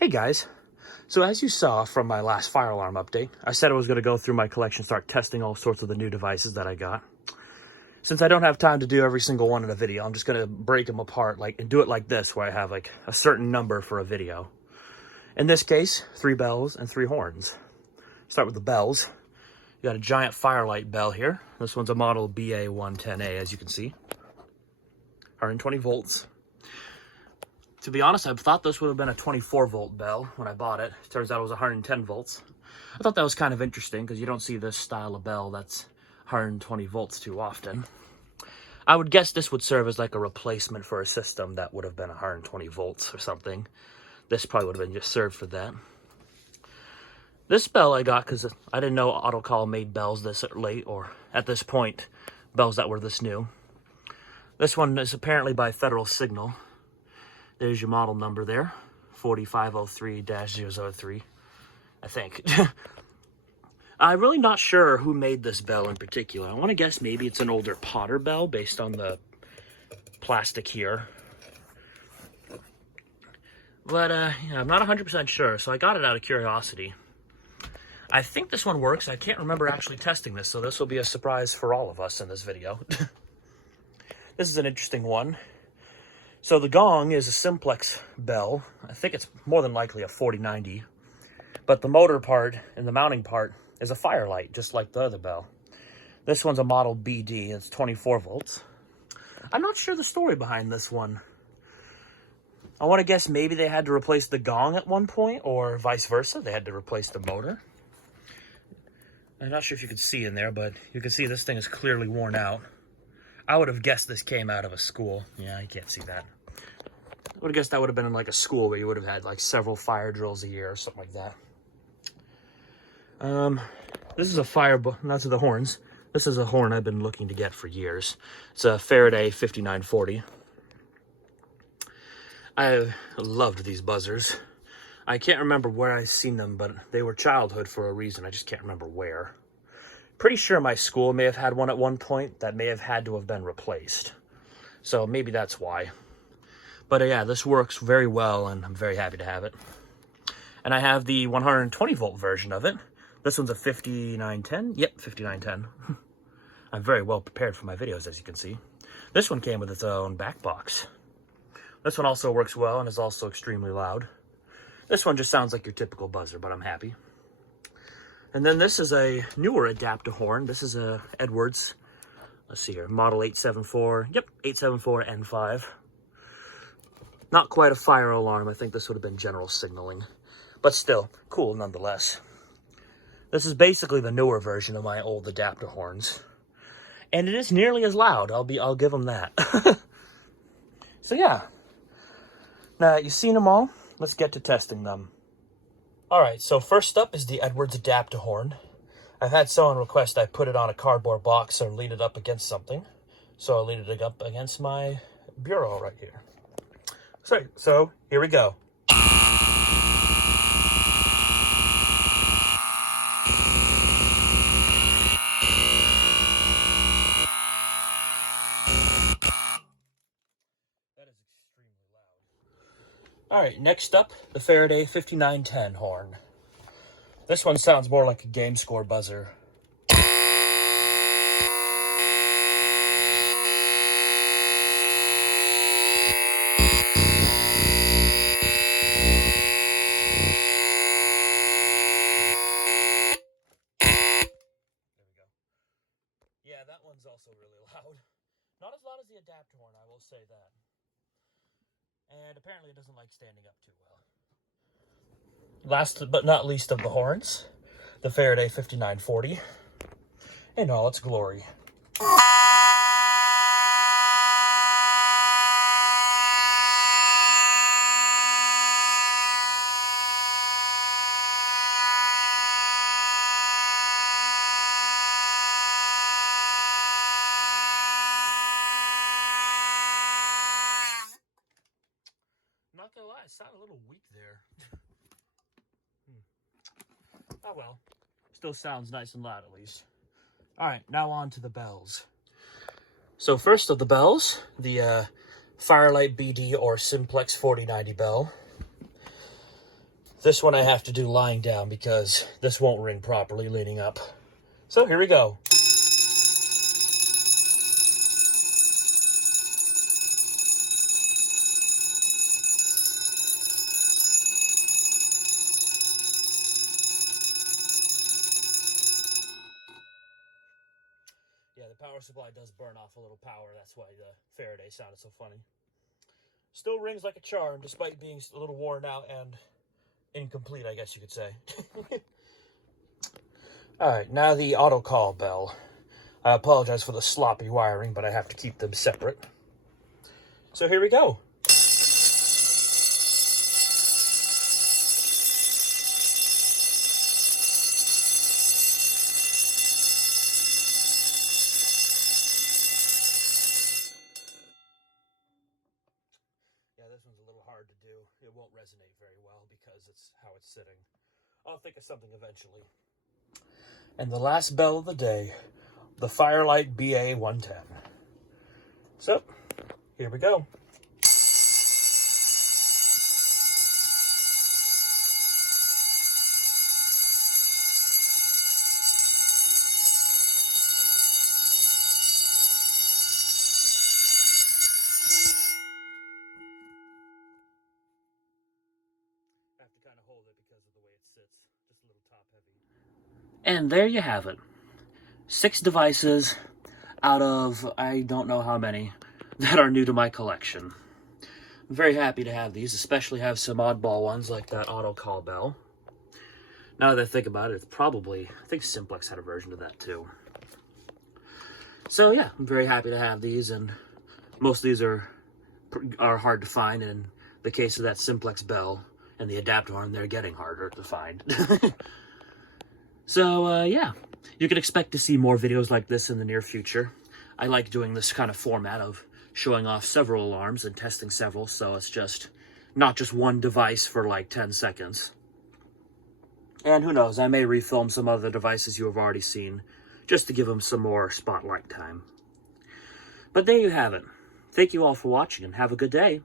Hey guys, so as you saw from my last fire alarm update, I said I was going to go through my collection, start testing all sorts of the new devices that I got. Since I don't have time to do every single one in a video, I'm just going to break them apart and do it like this, where I have like a certain number for a video. In this case, 3 bells and 3 horns. Start with the bells. You got a giant Fire-Lite bell here. This one's a model BA110A, as you can see. 120 volts. To be honest, I thought this would have been a 24-volt bell when I bought it. Turns out it was 110 volts. I thought that was kind of interesting because you don't see this style of bell that's 120 volts too often. I would guess this would serve as like a replacement for a system that would have been 120 volts or something. This probably would have been just served for that. This bell I got because I didn't know Autocall made bells this late, or at this point, bells that were this new. This one is apparently by Federal Signal. There's your model number there, 4503-003, I think. I'm really not sure who made this bell in particular. I want to guess maybe it's an older Potter bell based on the plastic here. But yeah, I'm not 100% sure, so I got it out of curiosity. I think this one works. I can't remember actually testing this, so this will be a surprise for all of us in this video. This is an interesting one. So the gong is a Simplex bell. I think it's more than likely a 4090. But the motor part and the mounting part is a Fire-Lite, just like the other bell. This one's a model BD. It's 24 volts. I'm not sure the story behind this one. I want to guess maybe they had to replace the gong at one point, or vice versa. They had to replace the motor. I'm not sure if you could see in there, but you can see this thing is clearly worn out. I would have guessed this came out of a school. Yeah, you can't see that. I would have guessed that would have been in like a school where you would have had like several fire drills a year or something like that. This is a not to the horns. This is a horn I've been looking to get for years. It's a Faraday 5940. I loved these buzzers. I can't remember where I've seen them, but they were childhood for a reason. I just can't remember where. Pretty sure my school may have had one at one point that may have had to have been replaced. So maybe that's why. But yeah, this works very well, and I'm very happy to have it. And I have the 120 volt version of it. This one's a 5910. Yep, 5910. I'm very well prepared for my videos, as you can see. This one came with its own back box. This one also works well and is also extremely loud. This one just sounds like your typical buzzer, but I'm happy. And then this is a newer Adaptahorn. This is a Edwards, let's see here, model 874. Yep, 874N5. Not quite a fire alarm. I think this would have been general signaling. But still, cool nonetheless. This is basically the newer version of my old Adaptahorns. And it is nearly as loud. I'll give them that. So yeah. Now, you've seen them all. Let's get to testing them. Alright, so first up is the Edwards Adaptahorn. I've had someone request I put it on a cardboard box or lean it up against something. So I'll lean it up against my bureau right here. So here we go. That is extremely loud. Alright, next up, the Faraday 5910 horn. This one sounds more like a game score buzzer. Yeah, that one's also really loud. Not as loud as the Adaptahorn, I will say that. And apparently it doesn't like standing up too well. Last but not least of the horns, the Faraday 5940 in all its glory. Not gonna lie, it sounded a little weak there. Oh well, still sounds nice and loud at least. Alright, now on to the bells. So first of the bells, the Fire-Lite BD or Simplex 4090 bell. This one I have to do lying down because this won't ring properly leaning up. So here we go. Yeah, the power supply does burn off a little power. That's why the Faraday sounded so funny. Still rings like a charm, despite being a little worn out and incomplete, I guess you could say. Alright, now the Autocall bell. I apologize for the sloppy wiring, but I have to keep them separate. So here we go. Yeah, this one's a little hard to do. It won't resonate very well because it's how it's sitting. I'll think of something eventually. And the last bell of the day, the Fire-Lite BD 110. So, here we go. I have to kind of hold it because of the way it sits, just a little top heavy. And there you have it. 6 devices out of I don't know how many that are new to my collection. I'm very happy to have these, especially have some oddball ones like that Autocall bell. Now that I think about it, it's probably, I think Simplex had a version of that too. So yeah, I'm very happy to have these, and most of these are hard to find. In the case of that Simplex bell and the Adaptahorn, they're getting harder to find. So yeah, you can expect to see more videos like this in the near future. I like doing this kind of format of showing off several alarms and testing several, so it's just not just one device for like 10 seconds. And who knows, I may refilm some other devices you have already seen, just to give them some more spotlight time. But there you have it. Thank you all for watching, and have a good day.